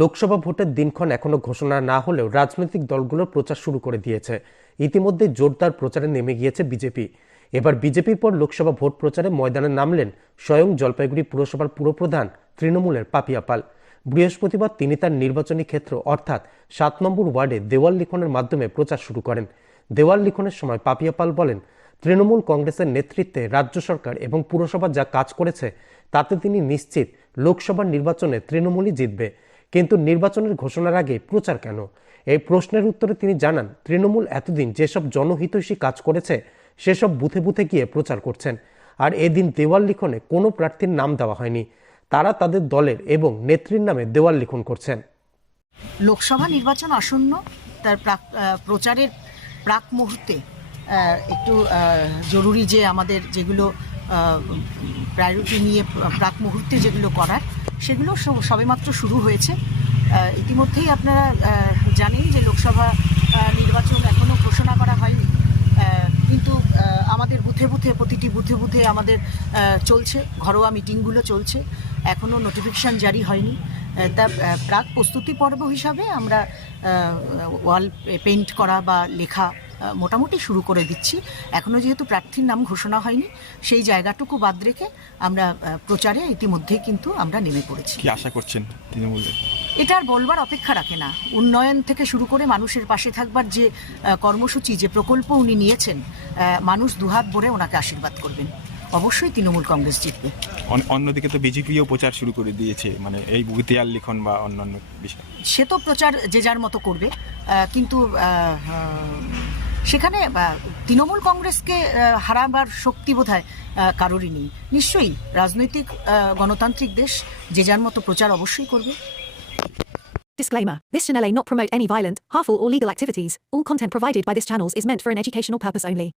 লোকসভা ভোটের দিনক্ষণ এখনও ঘোষণা না হলেও রাজনৈতিক দলগুলোর প্রচার শুরু করে দিয়েছে। ইতিমধ্যে জোরদার প্রচারে নেমে গিয়েছে বিজেপি। এবার বিজেপির পর লোকসভা ভোট প্রচারে ময়দানে নামলেন স্বয়ং জলপাইগুড়ি পুরসভার পুরপ্রধান তৃণমূলের পাপিয়া পাল বৃহস্পতিবার তিনি তার নির্বাচনী ক্ষেত্র, অর্থাৎ সাত নম্বর ওয়ার্ডে দেওয়াল লিখনের মাধ্যমে প্রচার শুরু করেন। দেওয়াল লিখনের সময় পাপিয়া পাল বলেন, তৃণমূল কংগ্রেসের নেতৃত্বে রাজ্য সরকার এবং পুরসভা যা কাজ করেছে, তাতে তিনি নিশ্চিত লোকসভা নির্বাচনে তৃণমূলই জিতবে। কিন্তু নির্বাচনের ঘোষণার আগে প্রচার কেন? এই প্রশ্নের উত্তরে তিনি জানান, তৃণমূল এতদিন যেসব জনহিতৈষী কাজ করেছে, সেসব বুথে বুথে গিয়ে প্রচার করছেন। আর এদিন দেওয়াল লিখনে কোনো প্রার্থীর নাম দেওয়া হয়নি। তারা তাদের দলের এবং নেত্রীর নামে দেওয়াল লিখন করছেন। লোকসভা নির্বাচন আসন্ন, তার প্রচারের প্রাক মুহূর্তে একটু জরুরি যে আমাদের যেগুলো প্রায়োরিটি নিয়ে প্রাক মুহূর্তে যেগুলো করার, সেগুলো সব- সবেমাত্র শুরু হয়েছে। ইতিমধ্যেই আপনারা জানেন যে লোকসভা নির্বাচন এখনও ঘোষণা করা হয়নি। কিন্তু আমাদের বুথে বুথে, প্রতিটি বুথে বুথে আমাদের চলছে, ঘরোয়া মিটিংগুলো চলছে। এখনও নোটিফিকেশান জারি হয়নি। তা প্রাক প্রস্তুতি পর্ব হিসাবে আমরা ওয়াল পেইন্ট করা বা লেখা মোটামুটি শুরু করে দিচ্ছি। এখনও যেহেতু প্রার্থীর নাম ঘোষণা হয়নি সেই জায়গাটুকু বাদ রেখে আমরা প্রচারে ইতিমধ্যেই কিন্তু আমরা নেমে পড়েছি। কি আশা করছেন তৃণমূলের এটা আর বলবার অপেক্ষা রাখে না। উন্নয়ন থেকে শুরু করে মানুষের পাশে থাকবার যে কর্মসূচি যে প্রকল্প উনি নিয়েছেন মানুষ দুহাত ভরে ওনাকে আশীর্বাদ করবেন। অবশ্যই তৃণমূল কংগ্রেস জিতবে। অন্যদিকে তো বিজেপিও প্রচার শুরু করে দিয়েছে মানে এই দেয়াল লিখন বা অন্যান্য বিষয়। সে তো প্রচার যে যার মতো করবে কিন্তু সেখানে তৃণমূল কংগ্রেসকে হারাবার শক্তি বোধ হয় কারোরই নেই নিশ্চয়ই রাজনৈতিক গণতান্ত্রিক দেশ যে যার মতো প্রচার অবশ্যই করবে Disclaimer This channel may not promote any violent, harmful, or legal activities. All content provided by this channel is meant for an educational purpose only.